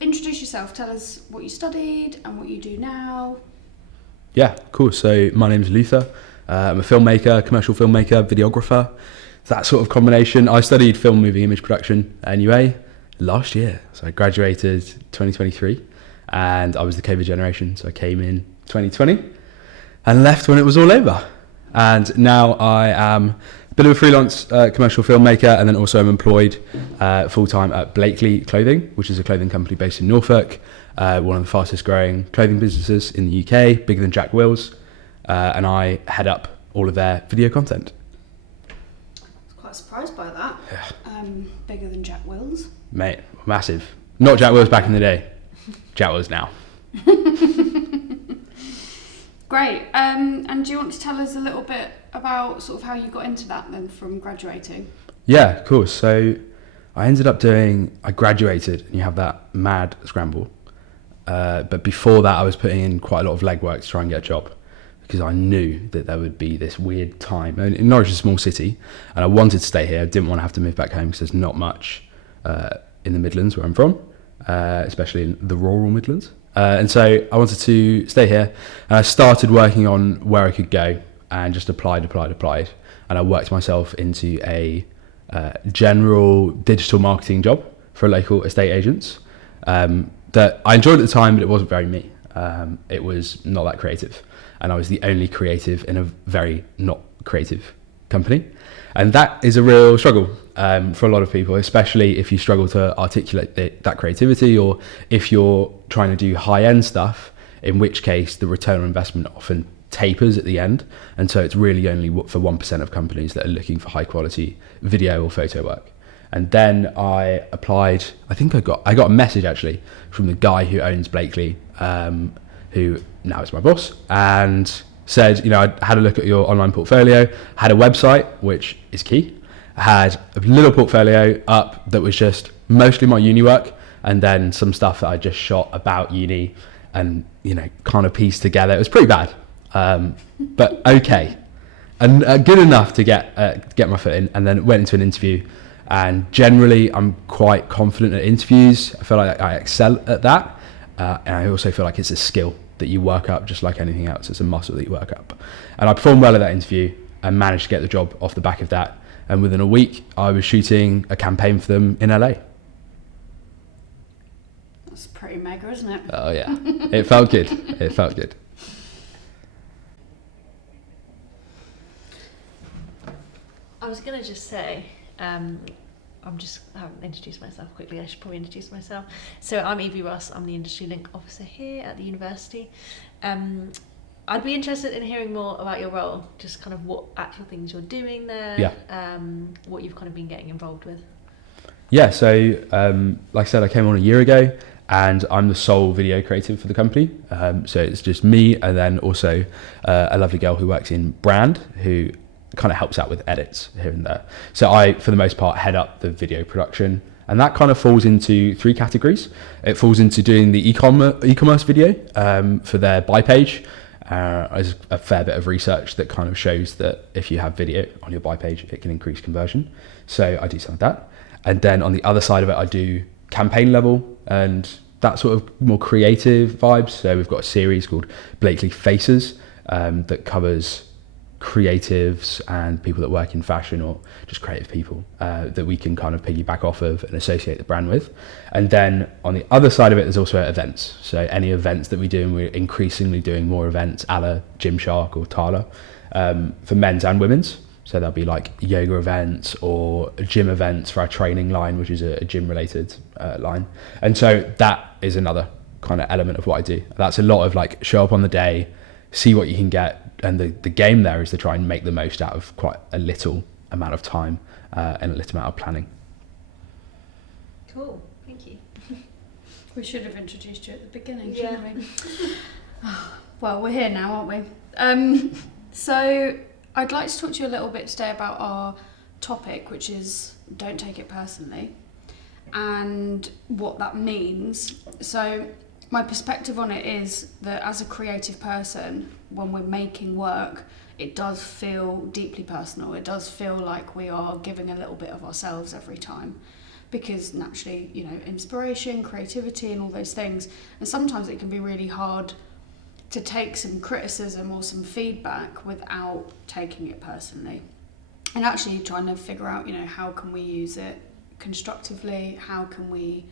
introduce yourself. Tell us what you studied and what you do now. Yeah, cool. So my name's Luther. I'm a filmmaker, commercial filmmaker, videographer, that sort of combination. I studied film, movie, image production at NUA last year. So I graduated 2023 and I was the COVID generation. So I came in 2020 and left when it was all over. And now I am a bit of a freelance commercial filmmaker, and then also I'm employed full-time at Blakely Clothing, which is a clothing company based in Norfolk, one of the fastest growing clothing businesses in the UK, bigger than Jack Wills, and I head up all of their video content. I was quite surprised by that. Yeah. Bigger than Jack Wills. Mate, massive. Not Jack Wills back in the day, Jack Wills now. Great. And do you want to tell us a little bit about sort of how you got into that then from graduating? Yeah, of course. So I graduated and you have that mad scramble. But before that, I was putting in quite a lot of legwork to try and get a job because I knew that there would be this weird time. And Norwich is a small city and I wanted to stay here. I didn't want to have to move back home because there's not much in the Midlands where I'm from, especially in the rural Midlands. And so I wanted to stay here, and I started working on where I could go and just applied. And I worked myself into a general digital marketing job for local estate agents that I enjoyed at the time, but it wasn't very me. It was not that creative. And I was the only creative in a very not creative company. And that is a real struggle for a lot of people, especially if you struggle to articulate that creativity, or if you're trying to do high-end stuff, in which case the return on investment often tapers at the end. And so it's really only for 1% of companies that are looking for high-quality video or photo work. And then I applied. I think I got a message actually from the guy who owns Blakely, who now is my boss, and said, I had a look at your online portfolio, had a website, which is key. I had a little portfolio up that was just mostly my uni work, and then some stuff that I just shot about uni and, kind of pieced together. It was pretty bad, but okay. And good enough to get my foot in, and then went into an interview. And generally, I'm quite confident at interviews. I feel like I excel at that. And I also feel like it's a skill that you work up just like anything else. It's a muscle that you work up. And I performed well at that interview and managed to get the job off the back of that. And within a week, I was shooting a campaign for them in LA. That's pretty mega, isn't it? Oh, yeah. It felt good. It felt good. I was going to just say, I haven't introduced myself quickly. I should probably introduce myself. So I'm Evie Ross. I'm the Industry Link Officer here at the university. I'd be interested in hearing more about your role, just kind of what actual things you're doing there, what you've kind of been getting involved with. Yeah, so like I said, I came on a year ago and I'm the sole video creative for the company. So it's just me and then also a lovely girl who works in brand who kind of helps out with edits here and there. So I, for the most part, head up the video production, and that kind of falls into three categories. It falls into doing the e-commerce video for their buy page. There's a fair bit of research that kind of shows that if you have video on your buy page, it can increase conversion. So I do some of that. And then on the other side of it, I do campaign level and that sort of more creative vibes. So we've got a series called Blakely Faces that covers creatives and people that work in fashion or just creative people that we can kind of piggyback off of and associate the brand with. And then on the other side of it, there's also events. So any events that we do, and we're increasingly doing more events a la Gymshark or Tala for men's and women's. So there'll be like yoga events or gym events for our training line, which is a gym related line. And so that is another kind of element of what I do. That's a lot of like show up on the day, see what you can get. And the game there is to try and make the most out of quite a little amount of time and a little amount of planning. Cool, thank you. We should have introduced you at the beginning, Yeah. shouldn't we? Well, we're here now, aren't we? So I'd like to talk to you a little bit today about our topic, which is don't take it personally, and what that means. So my perspective on it is that as a creative person, when we're making work, it does feel deeply personal. It does feel like we are giving a little bit of ourselves every time. because naturally, inspiration, creativity and all those things. And sometimes it can be really hard to take some criticism or some feedback without taking it personally. And actually trying to figure out, how can we use it constructively? How can we,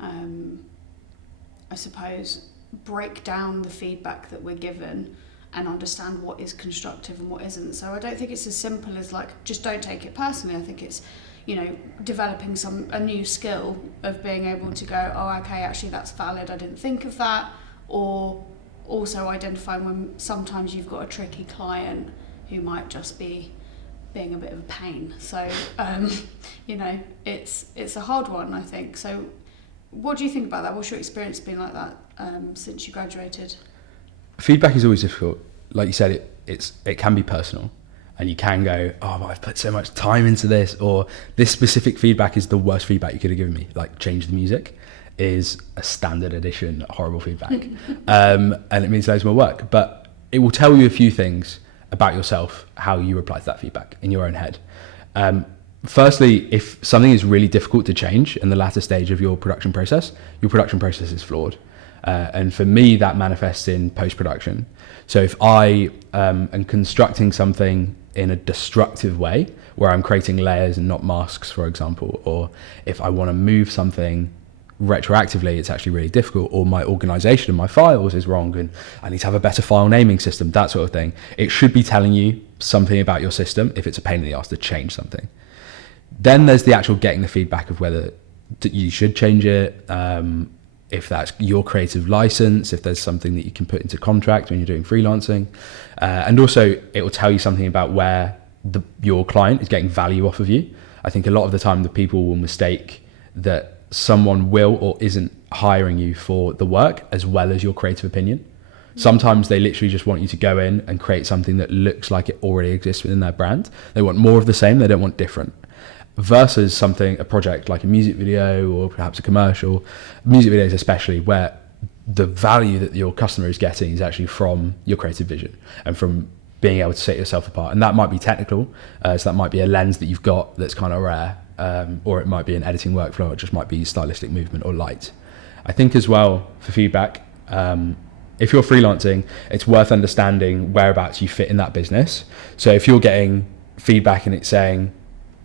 I suppose, break down the feedback that we're given and understand what is constructive and what isn't. So I don't think it's as simple as just don't take it personally. I think it's, developing a new skill of being able to go, oh, okay, actually that's valid, I didn't think of that. Or also identifying when sometimes you've got a tricky client who might just be being a bit of a pain. So, it's a hard one, I think. So what do you think about that? What's your experience been like that since you graduated? Feedback is always difficult. Like you said, it can be personal, and you can go, oh, I've put so much time into this, or this specific feedback is the worst feedback you could have given me. Like, change the music is a standard edition horrible feedback, and it means loads more work. But it will tell you a few things about yourself, how you reply to that feedback in your own head. Firstly, if something is really difficult to change in the latter stage of your production process is flawed. And for me, that manifests in post-production. So if I am constructing something in a destructive way, where I'm creating layers and not masks, for example, or if I want to move something retroactively, it's actually really difficult, or my organization of my files is wrong and I need to have a better file naming system, that sort of thing. It should be telling you something about your system if it's a pain in the ass to change something. Then there's the actual getting the feedback of whether you should change it, if that's your creative license, if there's something that you can put into contract when you're doing freelancing. And also it will tell you something about where your client is getting value off of you. I think a lot of the time the people will mistake that someone will or isn't hiring you for the work as well as your creative opinion. Sometimes they literally just want you to go in and create something that looks like it already exists within their brand. They want more of the same, they don't want different. Versus a project like a music video or perhaps a commercial, music videos especially, where the value that your customer is getting is actually from your creative vision and from being able to set yourself apart. And that might be technical, so that might be a lens that you've got that's kind of rare, or it might be an editing workflow, it just might be stylistic movement or light. I think as well for feedback, if you're freelancing, it's worth understanding whereabouts you fit in that business. So if you're getting feedback and it's saying,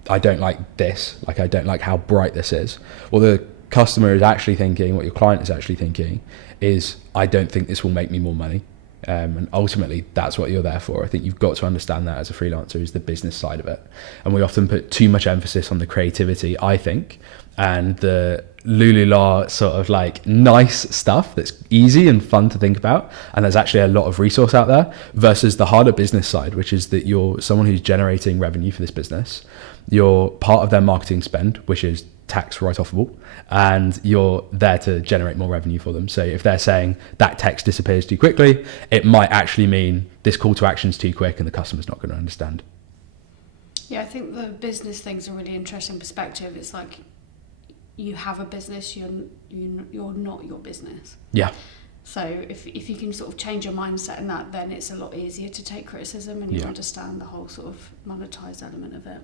I don't like this, like I don't like how bright this is, well, the customer is actually thinking, what your client is actually thinking is, I don't think this will make me more money. And ultimately that's what you're there for. I think you've got to understand that as a freelancer, is the business side of it. And we often put too much emphasis on the creativity, I think, and the lulula sort of like nice stuff that's easy and fun to think about, and there's actually a lot of resource out there, versus the harder business side, which is that you're someone who's generating revenue for this business. You're part of their marketing spend, which is tax write-offable, and you're there to generate more revenue for them. So if they're saying that text disappears too quickly, it might actually mean this call to action is too quick and the customer's not going to understand. Yeah, I think the business thing's a really interesting perspective. It's like you have a business, you're not your business. Yeah. So if you can sort of change your mindset in that, then it's a lot easier to take criticism and you understand the whole sort of monetized element of it.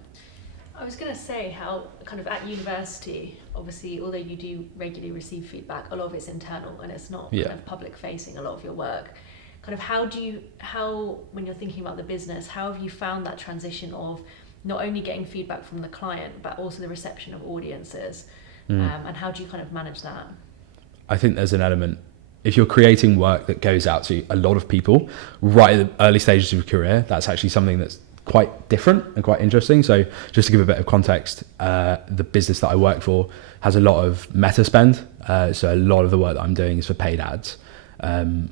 I was going to say how kind of at university, obviously, although you do regularly receive feedback, a lot of it's internal and it's not kind of public facing, a lot of your work. Kind of how, when you're thinking about the business, how have you found that transition of not only getting feedback from the client, but also the reception of audiences? And how do you kind of manage that? I think there's an element, if you're creating work that goes out to a lot of people right at the early stages of your career, that's actually something that's quite different and quite interesting. So just to give a bit of context, the business that I work for has a lot of meta spend. So a lot of the work that I'm doing is for paid ads. And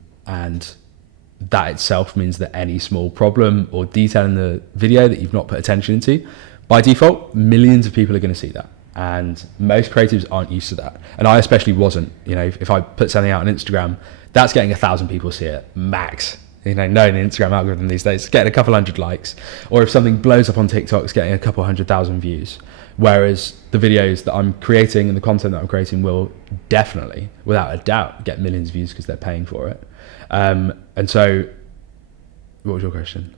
that itself means that any small problem or detail in the video that you've not put attention into, by default, millions of people are going to see that. And most creatives aren't used to that. And I especially wasn't. You know, if I put something out on Instagram, that's getting 1,000 people see it, max. You know, knowing the Instagram algorithm these days, it's getting a couple hundred likes. Or if something blows up on TikTok, it's getting a couple 100,000 views. Whereas the videos that I'm creating and the content that I'm creating will definitely, without a doubt, get millions of views because they're paying for it. And so, what was your question?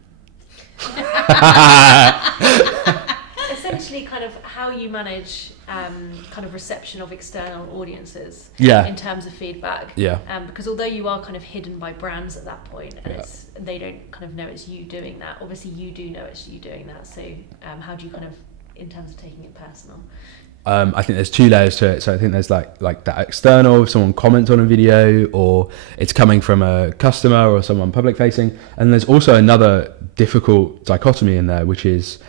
essentially kind of how you manage kind of reception of external audiences Yeah. in terms of feedback. Yeah. Because although you are kind of hidden by brands at that point, and Yeah. they don't kind of know it's you doing that. Obviously, you do know it's you doing that. So how do you kind of, in terms of taking it personal? I think there's 2 layers to it. So I think there's like that external, if someone comments on a video or it's coming from a customer or someone public facing. And there's also another difficult dichotomy in there, which is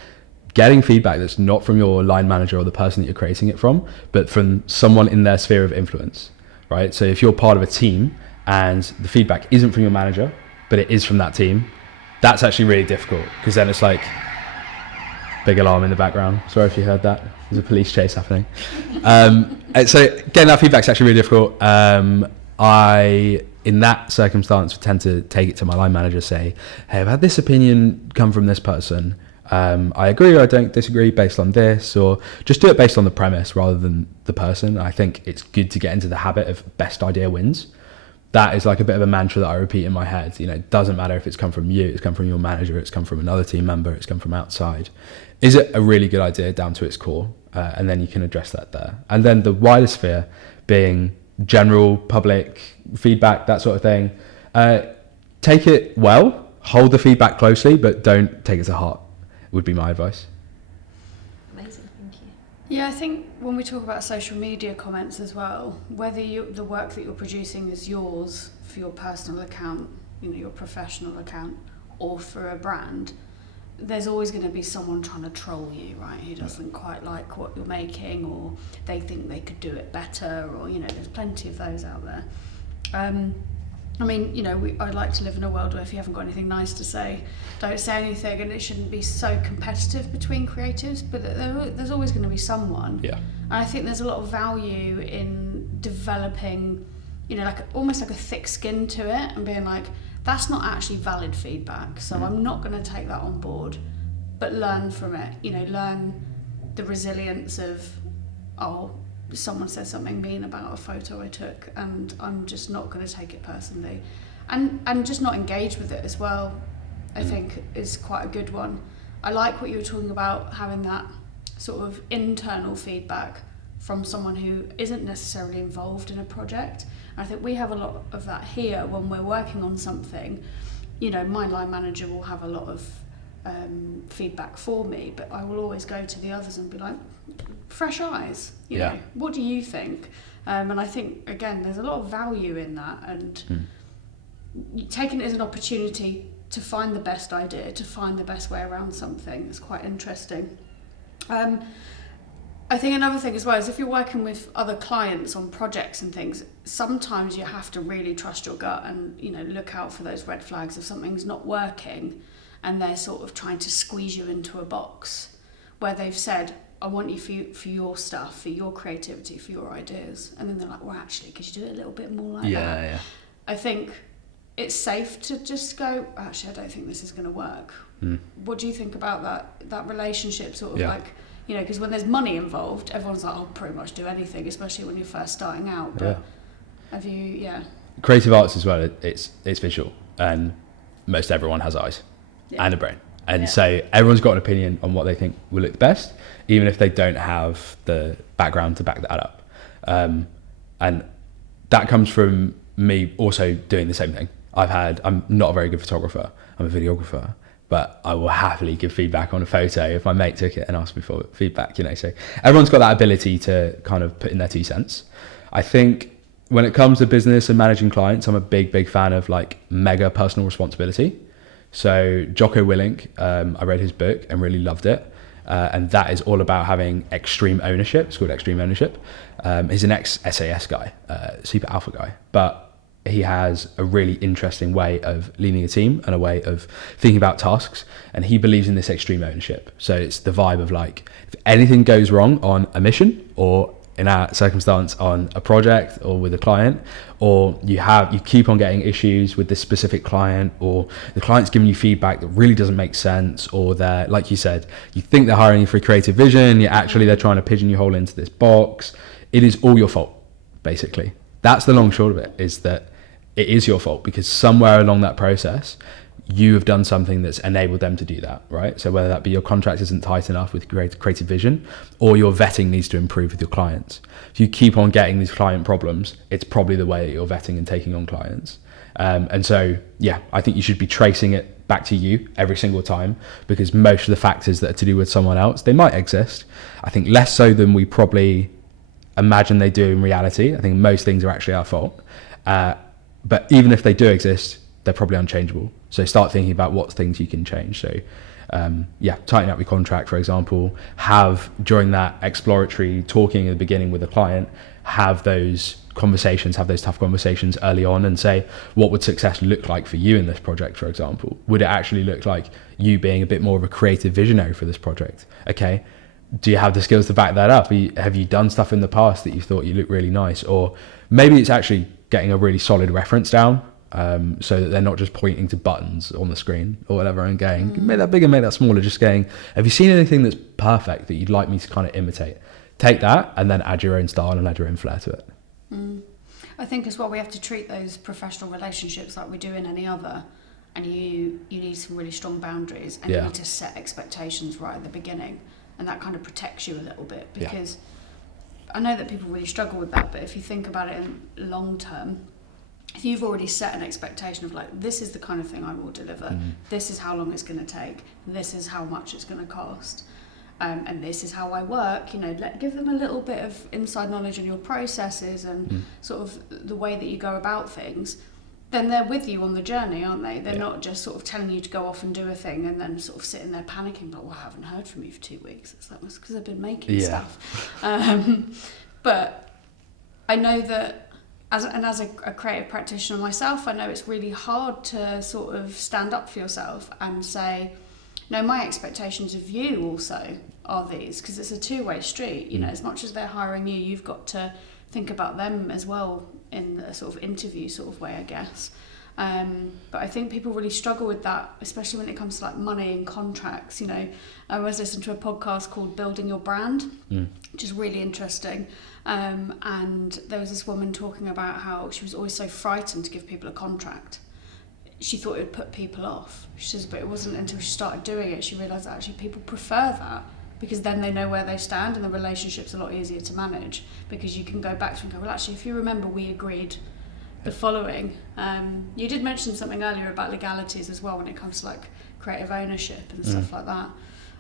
getting feedback that's not from your line manager or the person that you're creating it from, but from someone in their sphere of influence, right? So if you're part of a team and the feedback isn't from your manager, but it is from that team, that's actually really difficult, because then it's like, big alarm in the background. Sorry if you heard that. There's a police chase happening. And so getting that feedback is actually really difficult. I, in that circumstance, tend to take it to my line manager, say, hey, I've had this opinion come from this person. I agree or I don't disagree based on this, or just do it based on the premise rather than the person. I think it's good to get into the habit of best idea wins. That is like a bit of a mantra that I repeat in my head. You know, it doesn't matter if it's come from you, it's come from your manager, it's come from another team member, it's come from outside. Is it a really good idea down to its core? And then you can address that there. And then the wider sphere being general public feedback, that sort of thing. Take it well, hold the feedback closely, but don't take it to heart, would be my advice. Amazing, thank you. Yeah, I think when we talk about social media comments as well, whether the work that you're producing is yours for your personal account, your professional account, or for a brand, there's always going to be someone trying to troll you, right? Who doesn't quite like what you're making, or they think they could do it better, or there's plenty of those out there. I'd like to live in a world where if you haven't got anything nice to say, don't say anything, and it shouldn't be so competitive between creatives, but there's always going to be someone. Yeah. And I think there's a lot of value in developing, almost like a thick skin to it, and being like, that's not actually valid feedback, so I'm not going to take that on board, but learn from it. Learn the resilience of, someone said something mean about a photo I took, and I'm just not going to take it personally, and just not engage with it as well. I think is quite a good one. I like what you were talking about, having that sort of internal feedback from someone who isn't necessarily involved in a project. I think we have a lot of that here when we're working on something. My line manager will have a lot of feedback for me, but I will always go to the others and be like, fresh eyes, what do you think? And I think, again, there's a lot of value in that, and taking it as an opportunity to find the best idea, to find the best way around something is quite interesting. I think another thing as well is if you're working with other clients on projects and things, sometimes you have to really trust your gut and look out for those red flags if something's not working and they're sort of trying to squeeze you into a box where they've said, I want you for your stuff, for your creativity, for your ideas, and then they're like, well, actually, could you do it a little bit more like that? Yeah. I think it's safe to just go, actually, I don't think this is going to work. What do you think about that relationship sort of like, because when there's money involved, everyone's like, I'll pretty much do anything, especially when you're first starting out. But have you, Creative arts as well, it's visual, and most everyone has eyes and a brain. And so everyone's got an opinion on what they think will look the best, even if they don't have the background to back that up. And that comes from me also doing the same thing. I'm not a very good photographer, I'm a videographer, but I will happily give feedback on a photo if my mate took it and asked me for feedback, so everyone's got that ability to kind of put in their 2 cents. I think when it comes to business and managing clients, I'm a big fan of like mega personal responsibility. So Jocko Willink, I read his book and really loved it. And that is all about having extreme ownership. It's called extreme ownership. He's an ex-SAS guy, super alpha guy, but he has a really interesting way of leading a team and a way of thinking about tasks. And he believes in this extreme ownership. So it's the vibe of like, if anything goes wrong on a mission, or in our circumstance on a project or with a client, or you keep on getting issues with this specific client, or the client's giving you feedback that really doesn't make sense, or they're, like you said, you think they're hiring you for creative vision, they're trying to pigeonhole into this box. It is all your fault, basically. That's the long and short of it, is that it is your fault, because somewhere along that process, you have done something that's enabled them to do that, right? So whether that be your contract isn't tight enough with creative vision, or your vetting needs to improve with your clients. If you keep on getting these client problems, it's probably the way that you're vetting and taking on clients. And so, yeah, I think you should be tracing it back to you every single time, because most of the factors that are to do with someone else, they might exist. I think less so than we probably imagine they do in reality. I think most things are actually our fault. But even if they do exist, they're probably unchangeable. So start thinking about what things you can change. So tighten up your contract, for example. Have, during that exploratory talking at the beginning with a client, have those conversations, have those tough conversations early on, and say, what would success look like for you in this project, for example? Would it actually look like you being a bit more of a creative visionary for this project? Okay, do you have the skills to back that up? Have you done stuff in the past that you thought you looked really nice? Or maybe it's actually getting a really solid reference down, so that they're not just pointing to buttons on the screen or whatever and going, make that bigger, make that smaller, just going, have you seen anything that's perfect that you'd like me to kind of imitate? Take that and then add your own style and add your own flair to it. I think as well, we have to treat those professional relationships like we do in any other, and you need some really strong boundaries, and you need to set expectations right at the beginning, and that kind of protects you a little bit, because I know that people really struggle with that, but if you think about it in long term, if you've already set an expectation of like, this is the kind of thing I will deliver, this is how long it's going to take, this is how much it's going to cost, and this is how I work, give them a little bit of inside knowledge on your processes and sort of the way that you go about things, then they're with you on the journey, aren't they? They're not just sort of telling you to go off and do a thing and then sort of sitting there panicking, but I haven't heard from you for 2 weeks. It's like, because I've been making stuff. But I know that as a creative practitioner myself, I know it's really hard to sort of stand up for yourself and say, no, my expectations of you also are these, because it's a two-way street. As much as they're hiring you, you've got to think about them as well in a sort of interview sort of way, I guess. But I think people really struggle with that, especially when it comes to like money and contracts. I was listening to a podcast called Building Your Brand, which is really interesting. And there was this woman talking about how she was always so frightened to give people a contract. She thought it would put people off. She says, but it wasn't until she started doing it she realised that actually people prefer that, because then they know where they stand and the relationship's a lot easier to manage, because you can go back to and go, well, actually, if you remember, we agreed the following. You did mention something earlier about legalities as well when it comes to like creative ownership and stuff like that.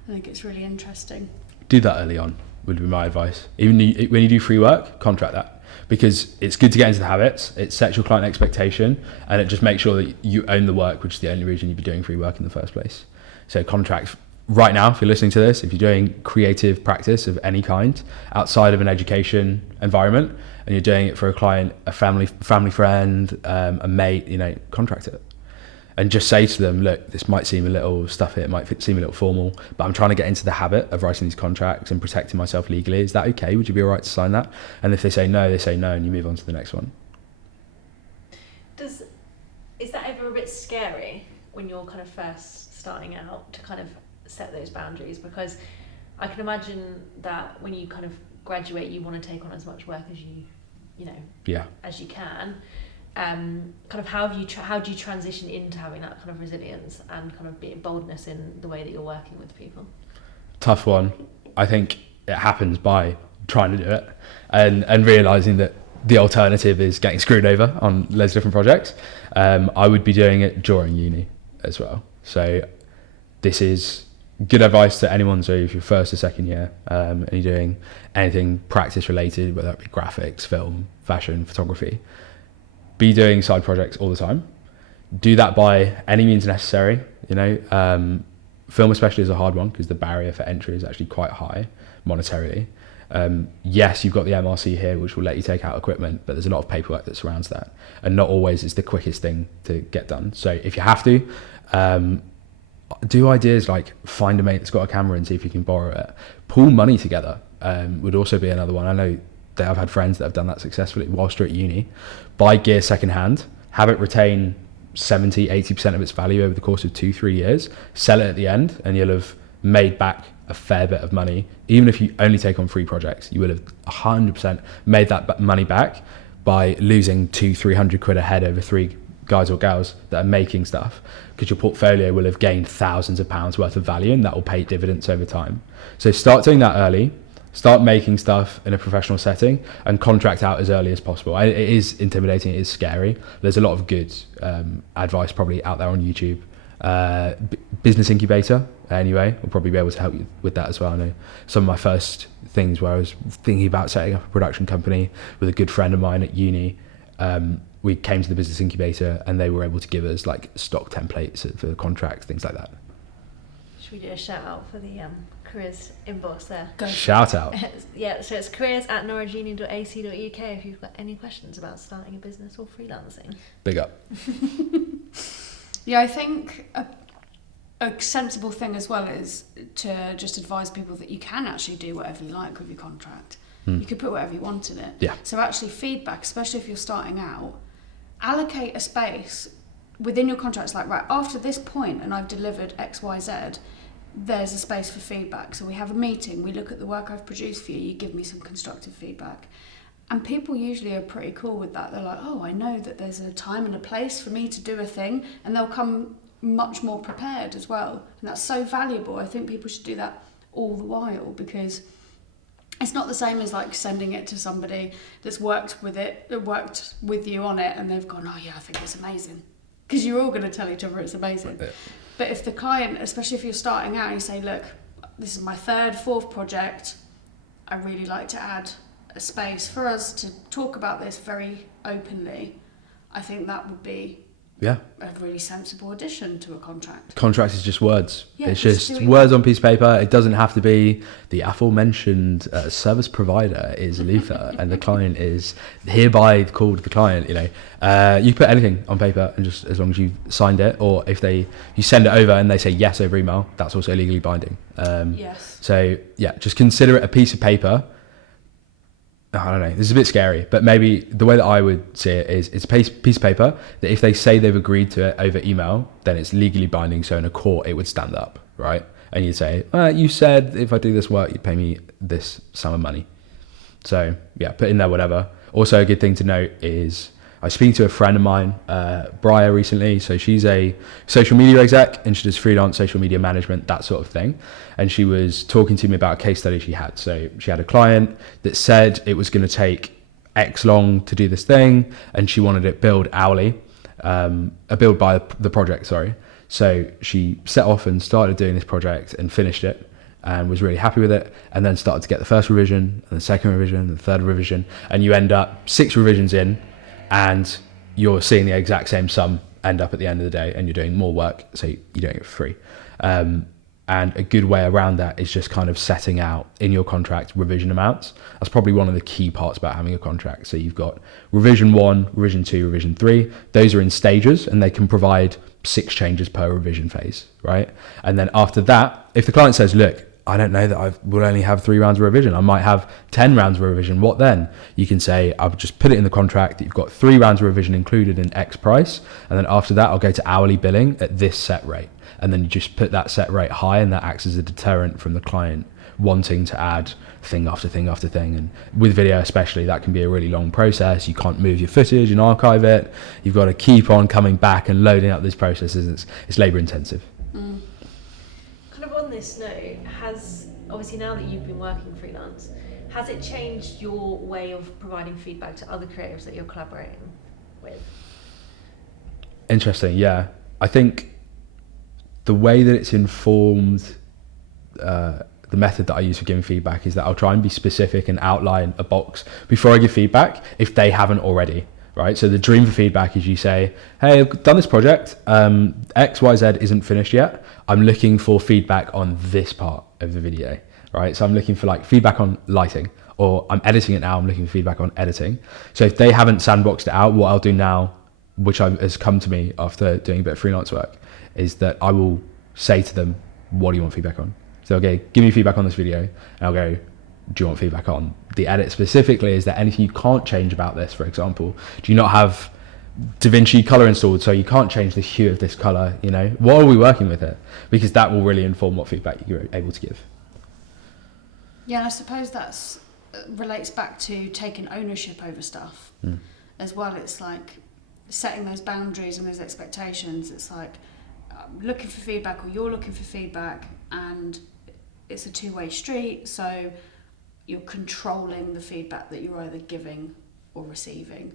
I think it's really interesting. Do that early on would be my advice. Even when you do free work, contract that, because it's good to get into the habits. It sets your client expectation, and it just makes sure that you own the work, which is the only reason you'd be doing free work in the first place. So contract right now, if you're listening to this, if you're doing creative practice of any kind outside of an education environment, and you're doing it for a client, a family friend, a mate, contract it. And just say to them, look, this might seem a little stuffy, it might seem a little formal, but I'm trying to get into the habit of writing these contracts and protecting myself legally. Is that okay? Would you be all right to sign that? And if they say no, and you move on to the next one. Is that ever a bit scary when you're kind of first starting out to kind of set those boundaries? Because I can imagine that when you kind of graduate, you want to take on as much work as as you can. Kind of how do you transition into having that kind of resilience and kind of being boldness in the way that you're working with people? Tough one. I think it happens by trying to do it and realising that the alternative is getting screwed over on loads of different projects. I would be doing it during uni as well. So this is good advice to anyone. So if you're first or second year and you're doing anything practice related, whether it be graphics, film, fashion, photography, be doing side projects all the time. Do that by any means necessary. Film especially is a hard one because the barrier for entry is actually quite high monetarily. Yes, you've got the MRC here, which will let you take out equipment, but there's a lot of paperwork that surrounds that, and not always is the quickest thing to get done. So if you have to, do ideas like find a mate that's got a camera and see if you can borrow it. Pool money together would also be another one. I know that I've had friends that have done that successfully whilst you're at uni. Buy gear secondhand, have it retain 70-80% of its value over the course of 2-3 years, sell it at the end, and you'll have made back a fair bit of money. Even if you only take on free projects, you will have 100% made that money back by losing 200-300 quid a head over 3 guys or gals that are making stuff, because your portfolio will have gained thousands of pounds worth of value, and that will pay dividends over time. So start doing that early, start making stuff in a professional setting, and contract out as early as possible. It is intimidating, it is scary. There's a lot of good advice probably out there on YouTube. Business incubator, anyway, will probably be able to help you with that as well. I know some of my first things where I was thinking about setting up a production company with a good friend of mine at uni, we came to the business incubator and they were able to give us like stock templates for the contracts, things like that. Should we do a shout out for the careers inbox there? Go. Shout out. Yeah, so it's careers@norwich.ac.uk if you've got any questions about starting a business or freelancing. Big up. Yeah, I think a sensible thing as well is to just advise people that you can actually do whatever you like with your contract. You could put whatever you want in it. Yeah. So actually feedback, especially if you're starting out, allocate a space within your contracts, like, right, after this point and I've delivered X, Y, Z, there's a space for feedback. So we have a meeting, we look at the work I've produced for you, you give me some constructive feedback. And people usually are pretty cool with that. They're like, oh, I know that there's a time and a place for me to do a thing, and they'll come much more prepared as well. And that's so valuable. I think people should do that all the while, because it's not the same as like sending it to somebody that's worked with you on it, and they've gone, oh yeah, I think it's amazing. Because you're all going to tell each other it's amazing. Yeah. But if the client, especially if you're starting out, you say, look, this is my third, fourth project, I really like to add a space for us to talk about this very openly, I think that would be Yeah. a really sensible addition to a contract. Contract is just words. Yeah, it's just just do it. words on a piece of paper. It doesn't have to be the aforementioned service provider is Luther and the client is hereby called the client. You know, you can put anything on paper, and just as long as you signed it, or if you send it over and they say yes over email, that's also legally binding. Yes. So yeah, just consider it a piece of paper. I don't know, this is a bit scary, but maybe the way that I would see it is it's a piece of paper that if they say they've agreed to it over email, then it's legally binding. So in a court, it would stand up, right? And you'd say, you said if I do this work, you'd pay me this sum of money. So yeah, put in there whatever. Also, a good thing to note is I was speaking to a friend of mine, Briar, recently. So she's a social media exec and she does freelance social media management, that sort of thing. And she was talking to me about a case study she had. So she had a client that said it was going to take X long to do this thing, and she wanted it billed hourly, a build by the project, sorry. So she set off and started doing this project and finished it and was really happy with it, and then started to get the first revision and the second revision and the third revision, and you end up 6 revisions in, and you're seeing the exact same sum end up at the end of the day, and you're doing more work, so you're doing it for free. And a good way around that is just kind of setting out in your contract revision amounts. That's probably one of the key parts about having a contract. So you've got revision 1, revision 2, revision 3. Those are in stages, and they can provide 6 changes per revision phase, right? And then after that, if the client says, look, I don't know that I will only have 3 rounds of revision, I might have 10 rounds of revision, what then? You can say, I'll just put it in the contract that you've got 3 rounds of revision included in X price, and then after that I'll go to hourly billing at this set rate. And then you just put that set rate high, and that acts as a deterrent from the client wanting to add thing after thing after thing. And with video especially, that can be a really long process. You can't move your footage and archive it. You've got to keep on coming back and loading up these processes. It's labour intensive. Kind of on this note, obviously now that you've been working freelance, has it changed your way of providing feedback to other creatives that you're collaborating with? Interesting, yeah. I think the way that it's informed the method that I use for giving feedback is that I'll try and be specific and outline a box before I give feedback if they haven't already, right? So the dream for feedback is you say, hey, I've done this project, XYZ isn't finished yet. I'm looking for feedback on this part of the video, right? So I'm looking for like feedback on lighting, or I'm editing it now, I'm looking for feedback on editing. So if they haven't sandboxed it out, what I'll do now, which has come to me after doing a bit of freelance work, is that I will say to them, what do you want feedback on? So, okay, give me feedback on this video. And I'll go, do you want feedback on the edit specifically? Is there anything you can't change about this, for example? Do you not have DaVinci color installed, so you can't change the hue of this color? You know, what are we working with here? Because that will really inform what feedback you're able to give. Yeah, and I suppose that's relates back to taking ownership over stuff as well. It's like, setting those boundaries and those expectations. It's like looking for feedback, or you're looking for feedback, and it's a two-way street. So you're controlling the feedback that you're either giving or receiving.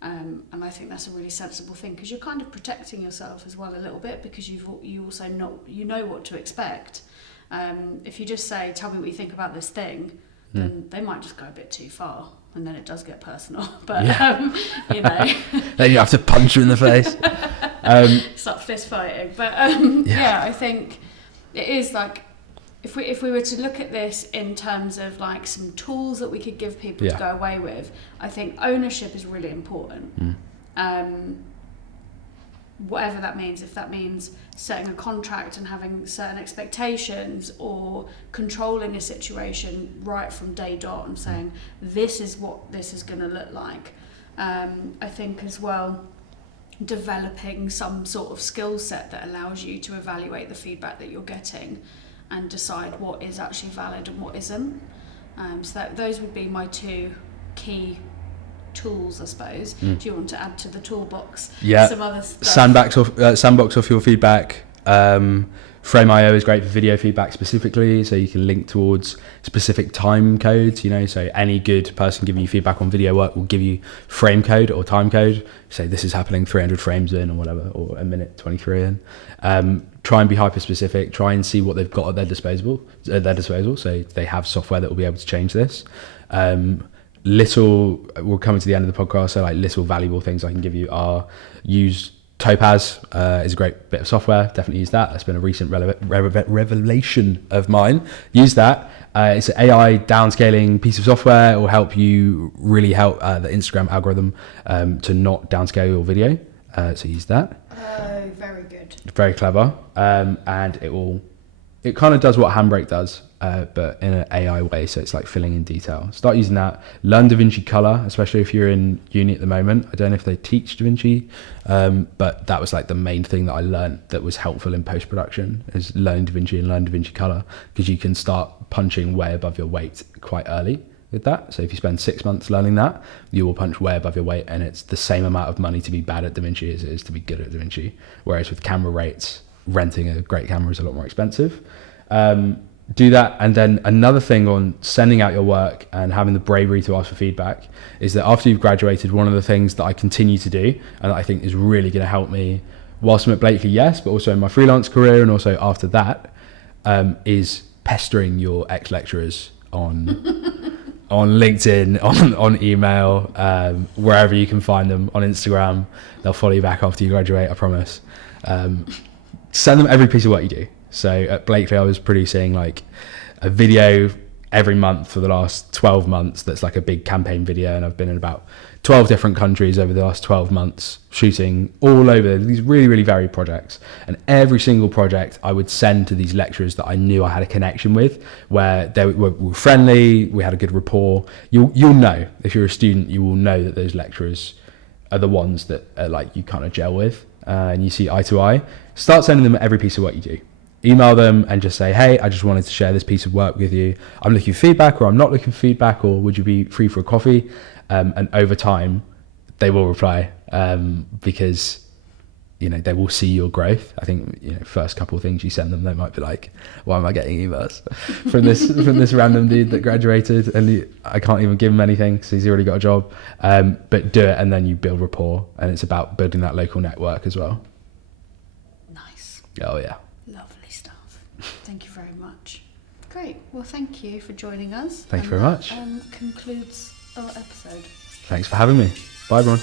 And I think that's a really sensible thing, because you're kind of protecting yourself as well a little bit, because you also know what to expect. If you just say, tell me what you think about this thing, then they might just go a bit too far, and then it does get personal. But you know, then you have to punch you in the face. Start fist fighting. But I think it is like, if we were to look at this in terms of like some tools that we could give people to go away with, I think ownership is really important. Whatever that means, if that means setting a contract and having certain expectations, or controlling a situation right from day dot and saying, this is what this is going to look like. I think as well, developing some sort of skill set that allows you to evaluate the feedback that you're getting and decide what is actually valid and what isn't. So those would be my two key tools, I suppose. Do you want to add to the toolbox some other stuff? Sandbox off your feedback. Frame.io is great for video feedback specifically, so you can link towards specific time codes, you know, so any good person giving you feedback on video work will give you frame code or time code, say this is happening 300 frames in or whatever, or a minute 23 in. Try and be hyper specific, try and see what they've got at their disposal, so they have software that will be able to change this. We're coming to the end of the podcast, so like little valuable things I can give you are use Topaz is a great bit of software. Definitely use that. That's been a recent revelation of mine. Use that. It's an AI downscaling piece of software. It will help you really help the Instagram algorithm to not downscale your video. So use that. Oh, very good. Very clever. And it kind of does what Handbrake does, but in an AI way. So it's like filling in detail. Start using that. Learn DaVinci Color, especially if you're in uni at the moment. I don't know if they teach DaVinci, but that was like the main thing that I learned that was helpful in post-production, is learn DaVinci and learn DaVinci Color, because you can start punching way above your weight quite early with that. So if you spend 6 months learning that, you will punch way above your weight, and it's the same amount of money to be bad at DaVinci as it is to be good at DaVinci. Whereas with camera rates, renting a great camera is a lot more expensive. Do that. And then another thing on sending out your work and having the bravery to ask for feedback is that after you've graduated, one of the things that I continue to do, and that I think is really going to help me whilst I'm at Blakely, yes, but also in my freelance career and also after that, is pestering your ex-lecturers on LinkedIn, on email, wherever you can find them, on Instagram. They'll follow you back after you graduate, I promise. Send them every piece of work you do. So at Blakely, I was producing like a video every month for the last 12 months. That's like a big campaign video. And I've been in about 12 different countries over the last 12 months, shooting all over these really, really varied projects. And every single project I would send to these lecturers that I knew I had a connection with, where they were friendly, we had a good rapport. You'll know, if you're a student, you will know that those lecturers are the ones that are like you kind of gel with, and you see eye to eye. Start sending them every piece of work you do. Email them and just say, hey, I just wanted to share this piece of work with you. I'm looking for feedback, or I'm not looking for feedback, or would you be free for a coffee? And over time, they will reply, because, you know, they will see your growth. I think, you know, first couple of things you send them, they might be like, why am I getting emails from this random dude that graduated, and I can't even give him anything because he's already got a job. But do it, and then you build rapport, and it's about building that local network as well. Nice. Oh yeah. Lovely stuff. Thank you very much. Great. Well, thank you for joining us. Thank you very much. Concludes our episode. Thanks for having me. Bye, everyone.